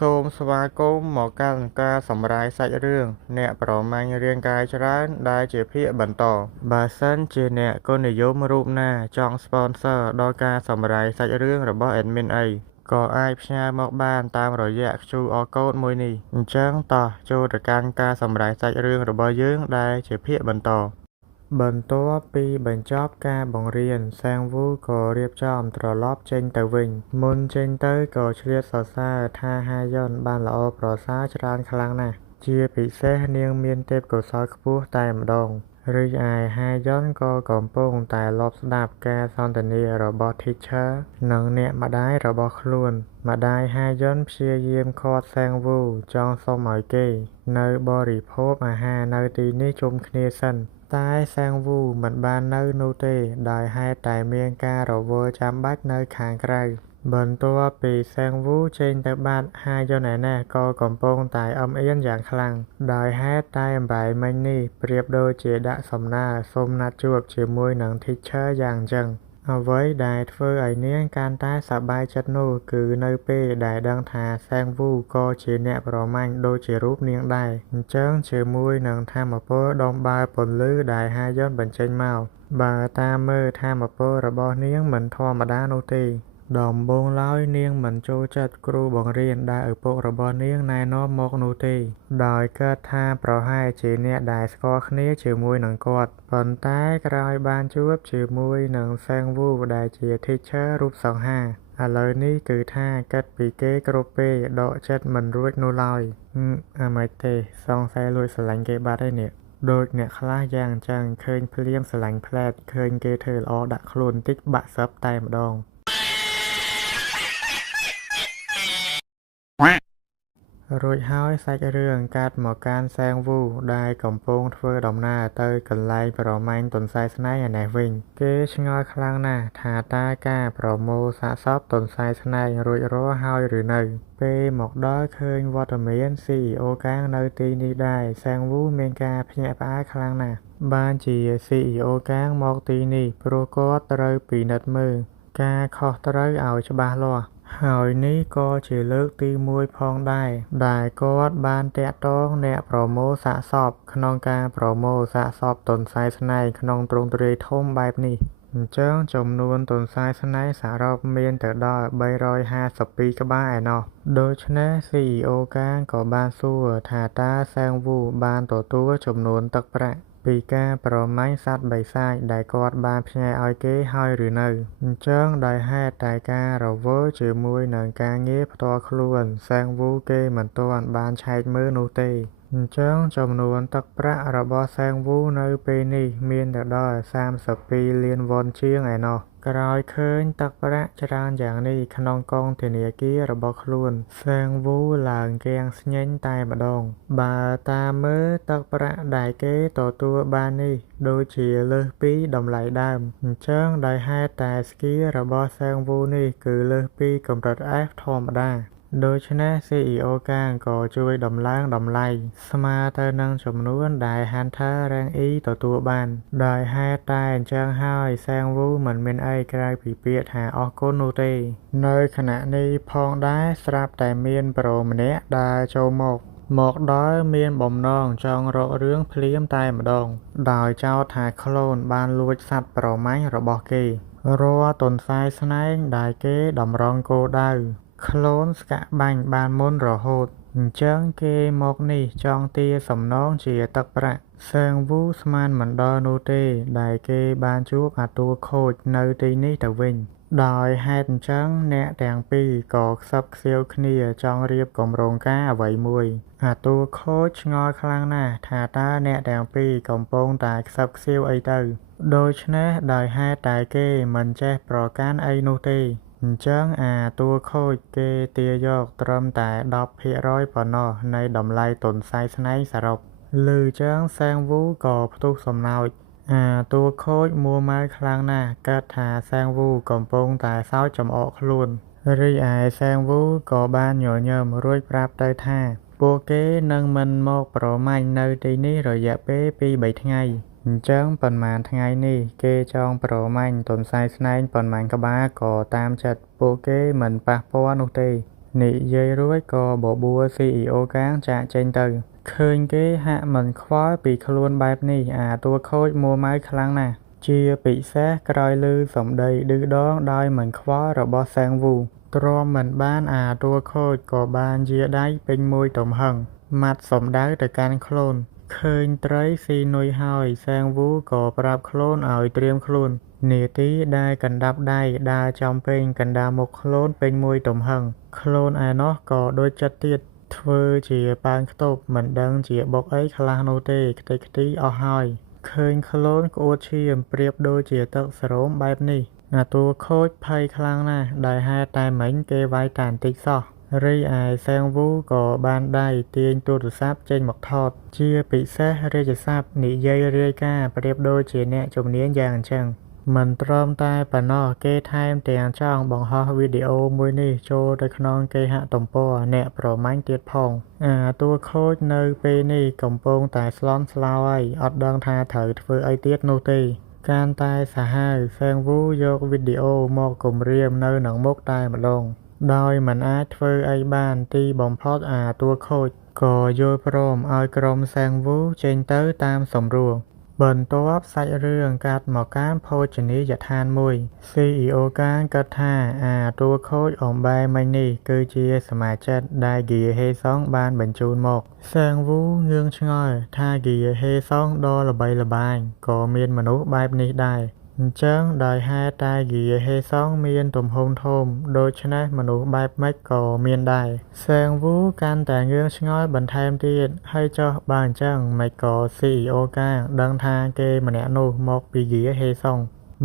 សូមស្វាគមន៍មកកាន់ការសម្រាយសាច់រឿងអ្នកប្រមាញ់រាងកាយច្រើនដែលជាភាគបន្តបើសិនជាអ្នកក៏និយមរូបណាចង់ស្ពនស័រដល់ការសម្រាយសាច់រឿងរបស់ admin អីក៏អាចផ្ញើមកបានតាមរយៈ QR code មួយនេះអញ្ចឹងតោះចូលទៅកាន់ការសម្រាយសាច់រឿងរបស់យើងដែលជាភាគបន្តបន្ទាប់ពីបញ្ចប់ការបង្រៀនសាំងវូក៏រៀបចំត្រឡប់ចេញទៅវិញមុនចេញទៅក៏ឆ្លៀតសរសើរថាហាយុនបានល្អប្រសើរច្រើនខ្លាំងណាស់ជាពិសេសនាងមានទេពកោសល្យខ្ពស់តែម្ដងរីឯហាយុនក៏កំពុងតែលបស្ដាប់ការសន្ទនារបស់ Teacher និងអ្នកម្ដាយរបស់ខ្លួនម្ដាយហាយុនព្យាយាមឃាត់សាំងវូចង់សុំឲ្យគេនៅបរិភោគអាហារនៅទីនេះជុំគ្នាសិនតែសាំងវូមិនបាននៅនោះទេដោយហេតុតែមានការរវល់ចាំបាច់នៅខាងក្រៅបន្ទាប់ពីសាំងវូចេញទៅបាត់ហាយុនឯណេះក៏កំពុងតែអឹមអៀនយ៉ាងខ្លាំងដោយហេតុតែអំបែងមិញនេះប្រៀបដូចជាដាក់សំណើសុំណាត់ជួបជាមួយនឹង Teacher យ៉ាងចឹងអ្វីដែលធ្វើឲ្យនាងកាន់តែសប្បាយចិត្តនោះគឺនៅពេលដែលដឹងថាសាំងវូក៏ជាអ្នកប្រមាញ់ដូចជារូបនាងដែរអញ្ចឹងជាមួយនឹងថាមពលដំបៅពន្លឺដែលហាយុនបញ្ចេញមកបើតាមមើលថាមពលរបស់នាងមិនធម្មតានោះទេដំបូងឡើយនាងមិនចូលចិត្តគ្រូបង្រៀនដែលឪពុករបស់នាងណែនាំមកនោះទេដោយគិតថាប្រហែលជាអ្នកដែលស្គាល់គ្នាជាមួយនឹងគាត់ប៉ុន្តែក្រោយបានជួបជាមួយនឹងសាំងវូដែលជា Teacher រូបសង្ហាឥឡូវនេះគឺថាគិតពីគេគ្រប់ពេលដកចិត្តមិនរួចនោះឡើយអាម៉េចទេសង្ស័យលួចស្រឡាញ់គេបាត់ហើយនេះដូចអ្នកខ្លះយ៉ាងចឹងឃើញភ្លាមស្រឡាញ់ផ្លែតឃើញគេធ្វើល្អដាក់ខ្លួនតិចបាក់សឹបតែម្ដងរួចហើយសាច់រឿងកាត់មកកាន់សាំងវូដែលកំពុងធ្វើដំណើរទៅកន្លែងប្រមាញ់ទន្សាយស្នេហ៍ឯនេះវិញគេឆ្ងល់ខ្លាំងណាស់ថាតើការប្រមូលសាកសពទន្សាយស្នេហ៍រួចរាល់ហើយឬនៅពេលមកដល់ឃើញវត្តមាន CEO កាងនៅទីនេះដែរសាំងវូមានការភ្ញាក់ផ្អើលខ្លាំងណាស់បានជា CEO កាងមកទីនេះព្រោះគាត់ត្រូវពិនិត្យមើលការខុសត្រូវឲ្យច្បាស់លាស់ហើយនេះក៏ជាលើកទី1ផងដែរដែលគាត់បានតាក់ទងអ្នកប្រមូលសាកសពក្នុងការប្រមូលសាកសពទន្សាយស្នេហ៍ក្នុងទ្រង់ទ្រាយធំបែបនេះអញ្ចឹងចំនួនទន្សាយស្នេហ៍សរុបមានទៅដល់352ក្បាលឯណោះដូច្នេះ CEO កាងក៏បានសួរថាតើសាំងវូបានទទួលចំនួនទឹកប្រាក់ពីការប្រមាញ់សត្វបិសាចដែលគាត់បានផ្ញើឲ្យគេហើយឬនៅអញ្ចឹងដោយហេតុតែការរវល់ជាមួយនឹងការងារផ្ទាល់ខ្លួនសាំងវូគេមិនទាន់បានឆែកមើលនោះទេអញ្ចឹងចំនួនទឹកប្រាក់របស់សាំងវូនៅពេលនេះមានទៅដល់32លានវ៉ុនជាងឯណោះក្រោយឃើញទឹកប្រាក់ច្រើនយ៉ាងនេះក្នុងកងធនាគាររបស់ខ្លួនសាំងវូឡើងគាំងស្ញេញតែម្ដងបើតាមមើលទឹកប្រាក់ដែលគេទទួលបាននេះដូចជាលើសពីតម្លៃដើមអញ្ចឹងដោយហេតុតែស្គីរបស់សាំងវូនេះគឺលើសពីកម្រិត F ធម្មតាដូច្នេះ CEO កាងក៏ជួយដំឡើងតម្លៃស្មើទៅនឹងចំនួនដែល Hunter Rank E ទទួលបានដោយហេតុតែអញ្ចឹងហើយសាំងវូមិនមានអីក្រៅពីពាក្យថាអរគុណនោះទេនៅខណៈនេះផងដែរស្រាប់តែមានប្រូម្នាក់ដើរចូលមកដល់មានបំណងចង់រករឿងភ្លាមតែម្ដងដោយចោទថាខ្លួនបានលួចសត្វប្រមាញ់របស់គេរាល់ទន្សាយស្នែងដែលគេតម្រង់គោលដៅខ្លួនស្កាក់បាញ់បានមុនរហូតអញ្ចឹងគេមកនេះចង់ទារសំណងជាទឹកប្រាក់សាំងវូស្មានមិនដល់នោះទេដែលគេបានជួបអាតួខូចនៅទីនេះទៅវិញដោយហេតុអញ្ចឹងអ្នកទាំងពីរក៏ខ្សឹបខ្សៀវគ្នាចង់រៀបគម្រោងការអ្វីមួយអាតួខូចឆ្ងល់ខ្លាំងណាស់ថាតើអ្នកទាំងពីរកំពុងតែខ្សឹបខ្សៀវអីទៅដូច្នេះដោយហេតុតែគេមិនចេះប្រកាន់អីនោះទេអញ្ចឹងអាតួខូចគេទារយកត្រឹមតែ 10% ប៉ុណ្ណោះនៃតម្លៃទន្សាយស្នែងសរុបឮចឹងសាំងវូក៏ផ្ទុះសំណោចអាតួខូចមួម៉ៅខ្លាំងណាស់គិតថាសាំងវូកំពុងតែសើចចំអកខ្លួនរីឯសាំងវូក៏បានញញឹមរួចប្រាប់ទៅថាពួកគេនឹងមិនមកប្រមាញ់នៅទីនេះរយៈពេល2-3ថ្ងៃអញ្ចឹងប៉ុន្មានថ្ងៃនេះគេចង់ប្រមាញ់ទន្សាយស្នែងប៉ុន្មានក្បាលក៏តាមចិត្តពួកគេមិនប៉ះពាល់នោះទេ និយាយរួចក៏បបួល CEO កាងចាកចេញទៅឃើញគេហាក់មិនខ្វល់ពីខ្លួនបែបនេះអាតួខូចមួម៉ៅខ្លាំងណាស់ជាពិសេសក្រោយឮសម្ដីឌឺដងដោយមិនខ្វល់របស់សែងវូទ្រាំមិនបានអាតួខូចក៏បានយាដៃពេញមួយទំហឹងម៉ាត់សំដៅទៅកាន់ខ្លួនឃើញត្រីស៊ីនុយហើយសែងវូក៏ប្រាប់ខ្លួនឲ្យត្រៀមខ្លួននាទីដែលកណ្ដាប់ដៃដើរចំពេញកណ្ដាលមុខខ្លួនពេញមួយទំហឹងខ្លួនឯណោះក៏ដូចចិត្តទៀតធ្វើជាប៉ើងខ្ទប់មិនដឹងជាបុកអីខ្លះនោះទេខ្ទេចខ្ទីអស់ហើយឃើញខ្លួនក្អួតឈាមប្រៀបដូចជាទឹកសរោមបែបនេះអាតួខូចភ័យខ្លាំងណាស់ដោយហេតុតែមិញគេវាយតែបន្តិចសោះរីឯសែងវូក៏បានដៃទាញទូរស័ព្ទចេញមកថតជាពិសេសរាជសព្ទនិយាយរាយការណ៍ប្រៀបដូចជាអ្នកជំនាញយ៉ាងអញ្ចឹងមិនត្រឹមតែប៉ុណ្ណោះគេថែមទាំងចង់បង្ហោះវីដេអូមួយនេះចូលទៅក្នុងគេហទំព័រអ្នកប្រមាញ់ទៀតផងអាតួខូចនៅពេលនេះកំពុងតែស្លន់ស្លោហើយអត់ដឹងថាត្រូវធ្វើអីទៀតនោះទេកាន់តែសាហាវសែងវូយកវីដេអូមកគំរាមនៅនឹងមុខតែម្ដងដោយមិនអាចធ្វើអីបានទីបំផុតអាតួខូចក៏យល់ព្រមឲ្យក្រុមសែងវូចេញទៅតាមសម្រួលបន្ទាប់សាច់រឿងកាត់មកកាន់ភោជនីយដ្ឋានមួយ CEO កាងគិតថាអាតួខូចអំបែមិញនេះគឺជាសមាជិកដែលហ្គីហេសុងបានបញ្ជូនមកសែងវូងឿងឆ្ងល់ថាហ្គីហេសុងដ៏ល្បីល្បាញក៏មានមនុស្សបែបនេះដែរអញ្ចឹងដោយហេតុតែហ្គីហេសុងមានទំហំធំដូច្នេះមនុស្សបែបម៉េចក៏មានដែរសែងវូកាន់តែងឿងឆ្ងល់បន្ថែមទៀតហើយចុះបើអញ្ចឹងមិនក៏ CEO កាងដឹងថាគេម្នាក់នោះមកពីហ្គីហេសុង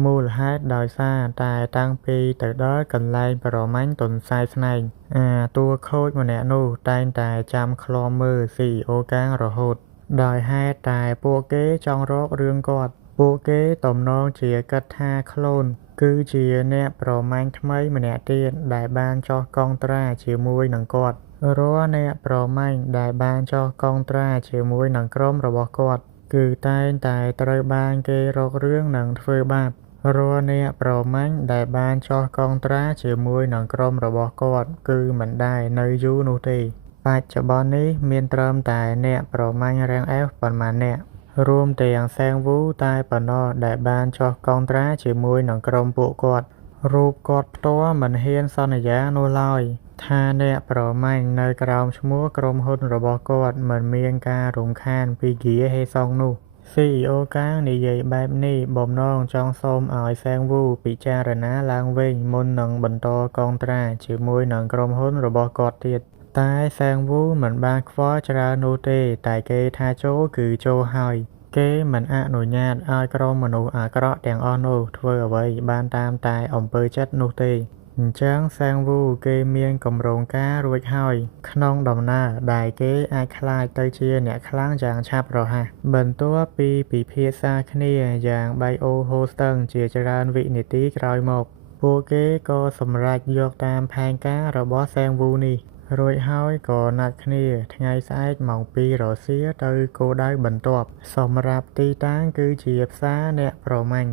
មូលហេតុដោយសារតែតាំងពីទៅដល់កន្លែងប្រមាញ់ទុនសាយស្នែងអាតួខូចម្នាក់នោះតែងតែចាំឃ្លាំមើល CEO កាងរហូតដោយហេតុតែពួកគេចង់រករឿងគាត់ពួកគេទំនងជាគិតថាខ្លួនគឺជាអ្នកប្រមាញ់ថ្មីម្នាក់ទៀតដែលបានចុះកុងត្រាជាមួយនឹងគាត់រាល់អ្នកប្រមាញ់ដែលបានចុះកុងត្រាជាមួយនឹងក្រុមរបស់គាត់គឺតែងតែត្រូវបានគេរករឿងនិងធ្វើបាបរាល់អ្នកប្រមាញ់ដែលបានចុះកុងត្រាជាមួយនឹងក្រុមរបស់គាត់គឺមិនដែលនៅយូរនោះទេបច្ចុប្បន្ននេះមានត្រឹមតែអ្នកប្រមាញ់រាំង F ប៉ុន្មាននាក់រួមទាំងសែងវូតែប៉ុណ្ណោះដែលបានចុះកុងត្រាជាមួយនឹងក្រុមពួកគាត់រូបគាត់ផ្ទាល់មិនហ៊ានសន្យានោះឡើយថាអ្នកប្រមាញ់នៅក្រោមឈ្មោះក្រុមហ៊ុនរបស់គាត់មិនមានការរំខានពីហ្គីហេសុងនោះ CEO កាងនិយាយបែបនេះបំណងចង់សូមឲ្យសែងវូពិចារណាឡើងវិញមុននឹងបន្តកុងត្រាជាមួយនឹងក្រុមហ៊ុនរបស់គាត់ទៀតតែសែងវូមិនបានខ្វល់ច្រើននោះទេតែគេថាចូលគឺចូលហើយគេមិនអនុញ្ញាតឲ្យក្រុមមនុស្សអាក្រក់ទាំងអស់នោះធ្វើអ្វីបានតាមតែអំពើចិត្តនោះទេអញ្ចឹងសែងវូគេមានគម្រោងការរួចហើយក្នុងដំណើរដែលគេអាចក្លាយទៅជាអ្នកខ្លាំងយ៉ាងឆាប់រហ័សបន្ទាប់ពីពិភាក្សាគ្នាយ៉ាងបែកអូរហូរស្ទឹងជាច្រើនវិនាទីក្រោយមកពួកគេក៏សម្រេចយកតាមផែនការរបស់សែងវូនេះរួចហើយក៏ណាត់គ្នាថ្ងៃស្អែកម៉ោង 2 រសៀលទៅគោលដៅបន្ទាប់សម្រាប់ទីតាំងគឺជាផ្សារអ្នកប្រមាញ់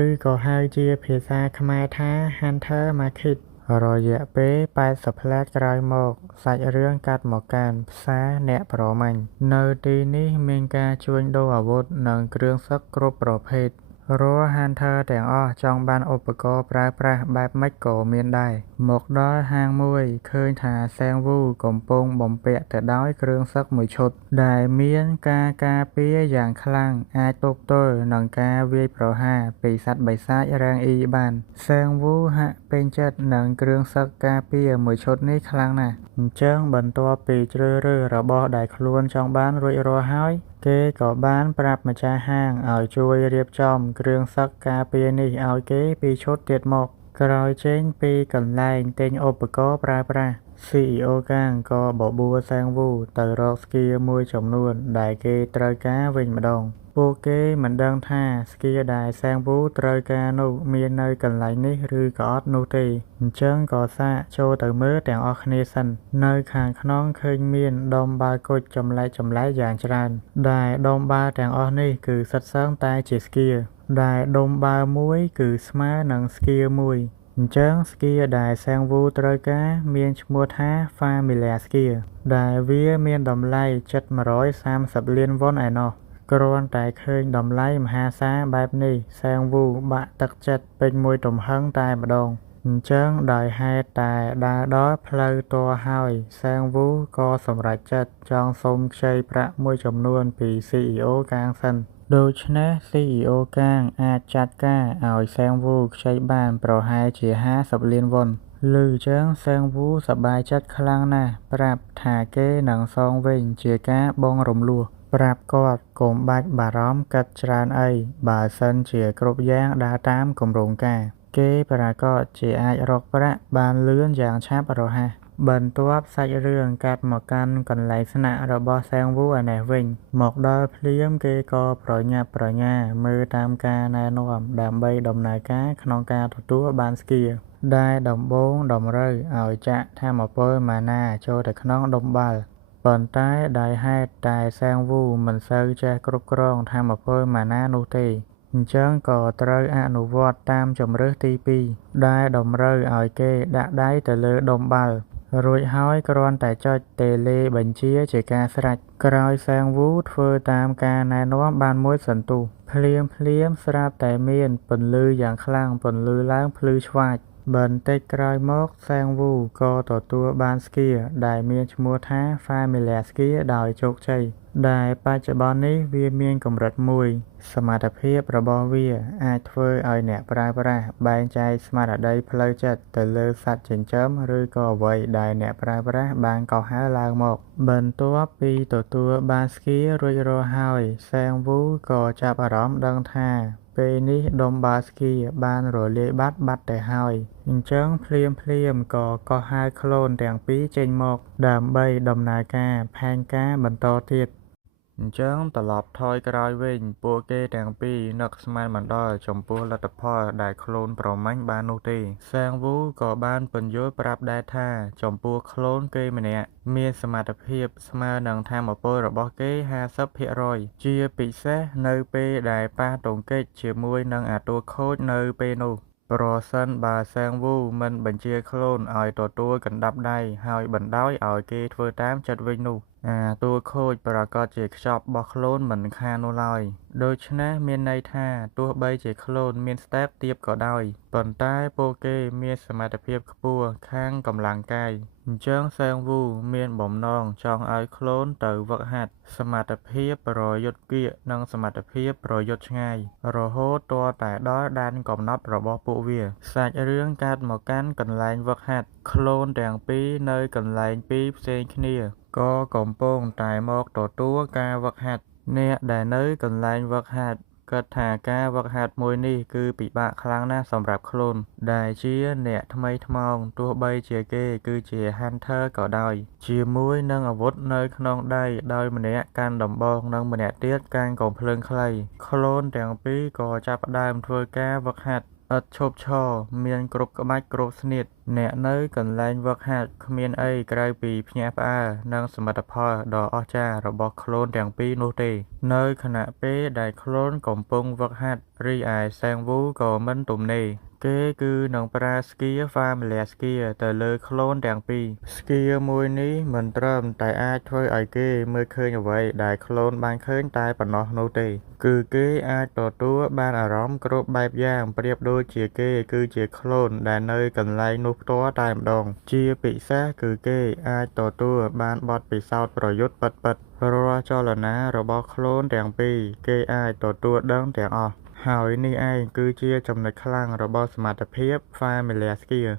ឬក៏ហៅជាភាសាខ្មែរថា Hunter Market រយៈពេល80ផ្លែតក្រោយមកសាច់រឿងកាត់មកកាន់ផ្សារអ្នកប្រមាញ់នៅទីនេះមានការជួញដូរអាវុធនិងគ្រឿងសឹកគ្រប់ប្រភេទរាល់ Hunter ទាំងអស់ចង់បានឧបករណ៍ប្រើប្រាស់បែបម៉េចក៏មានដែរមកដល់ហាងមួយឃើញថាសែងវូកំពុងបំពាក់ទៅដោយគ្រឿងសឹកមួយឈុតដែលមានការការពារយ៉ាងខ្លាំងអាចទប់ទល់នឹងការវាយប្រហារពីសត្វបិសាចរាំងអ៊ីបានសែងវូហាក់ពេញចិត្តនឹងគ្រឿងសឹកការពារមួយឈុតនេះខ្លាំងណាស់អញ្ចឹងបន្ទាប់ពីជ្រើសរើសរបស់ដែលខ្លួនចង់បានរួចរាល់ហើយគេក៏បានប្រាប់ម្ចាស់ហាងឲ្យជួយរៀបចំគ្រឿងសឹកការពារនេះឲ្យគេពីឈុតទៀតមកក្រោយចេញពីកន្លែងទិញឧបករណ៍ប្រើប្រាស់ CEO កាងក៏បបួលសែងវូទៅរកស្គីមួយចំនួនដែលគេត្រូវការវិញម្ដងពួកគេមិនដឹងថាស្គីដែលសែងវូត្រូវការនោះមាននៅកន្លែងនេះឬក៏អត់នោះទេអញ្ចឹងក៏សាកចូលទៅមើលទាំងអស់គ្នាសិននៅខាងក្នុងឃើញមានដុំបាល់គុជចម្លែកយ៉ាងច្រើនដែលដុំបាល់ទាំងអស់នេះគឺសុទ្ធសឹងតែជាស្គីដែលដុំបាល់មួយគឺស្មើនឹងស្គីមួយ អញ្ចឹងស្គីដែលសាំងវូត្រូវការមានឈ្មោះថា Familiar Skier ដែលវាមានតម្លៃជិត130លានវ៉ុនឯណោះគ្រាន់តែឃើញតម្លៃមហាសាលបែបនេះសាំងវូបាក់ទឹកចិត្តពេញមួយទំហឹងតែម្ដងអញ្ចឹងដោយហេតុតែដើរដល់ផ្លូវតរហើយសាំងវូក៏សម្រេចចិត្តចង់សុំខ្ចីប្រាក់មួយចំនួនពី CEO កាងសិនដូច្នេះ CEO កាងអាចចាត់ការឲ្យសាំងវូខ្ចីបានប្រហែលជា50លានវ៉ុនឮចឹងសាំងវូសប្បាយចិត្តខ្លាំងណាស់ប្រាប់ថាគេនឹងសងវិញជាការបង់រំលោះប្រាប់គាត់កុំបាច់បារម្ភគិតច្រើនអីបើសិនជាគ្រប់យ៉ាងដើរតាមគម្រោងការគេប្រាកដជាអាចរកប្រាក់បានលឿនយ៉ាងឆាប់រហ័សបន្ទាប់សាច់រឿងកាត់មកកាន់កន្លែងស្នាក់របស់សាំងវូឯនេះវិញមកដល់ភ្លាមគេក៏ប្រញាប់ប្រញាល់មើលតាមការណែនាំដើម្បីដំណើរការក្នុងការទទួលបានស្គីដែលដំបូងតម្រូវឲ្យចាក់ថាមពលម៉ាណាចូលទៅក្នុងដុំបាល់ប៉ុន្តែដោយហេតុតែសាំងវូមិនសូវចេះគ្រប់គ្រងថាមពលម៉ាណានោះទេអញ្ចឹងក៏ត្រូវអនុវត្តតាមជម្រើសទី2ដែលតម្រូវឲ្យគេដាក់ដៃទៅលើដុំបាល់រួចហើយគ្រាន់តែចុចតេឡេបញ្ជាជាការស្រេចក្រោយសាំងវូធ្វើតាមការណែនាំបានមួយសន្ទុះភ្លាមស្រាប់តែមានពន្លឺយ៉ាងខ្លាំងពន្លឺឡើងភ្លឺឆ្វាចបន្តិចក្រោយមកសាំងវូក៏ទទួលបានស្គីដែលមានឈ្មោះថា Familiar Skier ដោយជោគជ័យដែលបច្ចុប្បន្ននេះវាមានកម្រិតមួយសមត្ថភាពរបស់វាអាចធ្វើឲ្យអ្នកប្រើប្រាស់បែងចែកស្មារតីផ្លូវចិត្តទៅលើសត្វចិញ្ចឹមឬក៏អ្វីដែលអ្នកប្រើប្រាស់បានកោះហៅឡើងមកបន្ទាប់ពីទទួលបានស្គីរួចរាល់ហើយសាំងវូក៏ចាប់អារម្មណ៍ដឹងថាពេលនេះដុំបាល់ស្គីបានរលាយបាត់ទៅហើយអញ្ចឹងភ្លាមក៏កោះហៅខ្លួនទាំងពីរចេញមកដើម្បីដំណើរការផែនការបន្តទៀតអញ្ចឹងត្រឡប់ថយក្រោយវិញពួកគេទាំងពីរនឹកស្មានមិនដល់ចំពោះលទ្ធផលដែលខ្លួនប្រមាញ់បាននោះទេសាំងវូក៏បានពន្យល់ប្រាប់ដែរថាចំពោះខ្លួនគេម្នាក់មានសមត្ថភាពស្មើនឹងថាមពលរបស់គេ 50% ជាពិសេសនៅពេលដែលប៉ះទង្គិចជាមួយនឹងអាតួខូចនៅពេលនោះប្រសិនបើសាំងវូមិនបញ្ជាខ្លួនឲ្យទទួលកណ្ដាប់ដៃហើយបណ្ដោយឲ្យគេធ្វើតាមចិត្តវិញនោះតួខូចប្រកាសជាខ្ចប់បោះខ្លួនមិនខាននោះឡើយដូច្នេះមានន័យថាទោះបីជាខ្លួនមានស្តេពទាបក៏ដោយប៉ុន្តែពួកគេមានសមត្ថភាពខ្ពស់ខាងកម្លាំងកាយអញ្ចឹងសាំងវូមានបំណងចង់ឲ្យខ្លួនទៅហ្វឹកហាត់សមត្ថភាពប្រយុទ្ធគៀកនិងសមត្ថភាពប្រយុទ្ធឆ្ងាយរហូតទាល់តែដល់ដែនកំណត់របស់ពួកវាសាច់រឿងកាត់មកកាន់កន្លែងហ្វឹកហាត់ខ្លួនទាំងពីរនៅកន្លែងពីរផ្សេងគ្នាក៏កំពុងតែមកទទួលការហ្វឹកហាត់អ្នកដែលនៅកន្លែងហ្វឹកហាត់គិតថាការហ្វឹកហាត់មួយនេះគឺពិបាកខ្លាំងណាស់សម្រាប់ខ្លួនដែលជាអ្នកថ្មីថ្មោងទោះបីជាគេគឺជា Hunter ក៏ដោយជាមួយនឹងអាវុធនៅក្នុងដៃដោយម្នាក់កាន់ដំបងនិងម្នាក់ទៀតកាន់កាំភ្លើងខ្លីខ្លួនទាំងពីរក៏ចាប់ផ្ដើមធ្វើការហ្វឹកហាត់ឥតឈប់ឈរមានគ្រប់ក្បាច់គ្រប់ស្នៀតអ្នកនៅកន្លែងហ្វឹកហាត់គ្មានអីក្រៅពីភ្ញាក់ផ្អើលនិងសមិទ្ធផលដ៏អស្ចារ្យរបស់ខ្លួនទាំងពីរនោះទេនៅខណៈពេលដែលខ្លួនកំពុងហ្វឹកហាត់រីឯសាំងវូក៏មិនទំនេរគេគឺនឹងប្រើស្គី Familiar Skier ទៅលើខ្លួនទាំងពីរស្គីមួយនេះមិនត្រឹមតែអាចធ្វើឲ្យគេមើលឃើញអ្វីដែលខ្លួនបានឃើញតែប៉ុណ្ណោះនោះទេគឺគេអាចទទួលបានអារម្មណ៍គ្រប់បែបយ៉ាងប្រៀបដូចជាគេគឺជាខ្លួនដែលនៅកន្លែងនោះផ្ទាល់តែម្ដងជាពិសេសគឺគេអាចទទួលបានបទពិសោធន៍ប្រយុទ្ធពិតៗរាល់ចលនារបស់ខ្លួនទាំងពីរគេអាចទទួលដឹងទាំងអស់ហើយនេះឯងគឺជាចំណុចខ្លាំងរបស់សមត្ថភាព Familiar Skier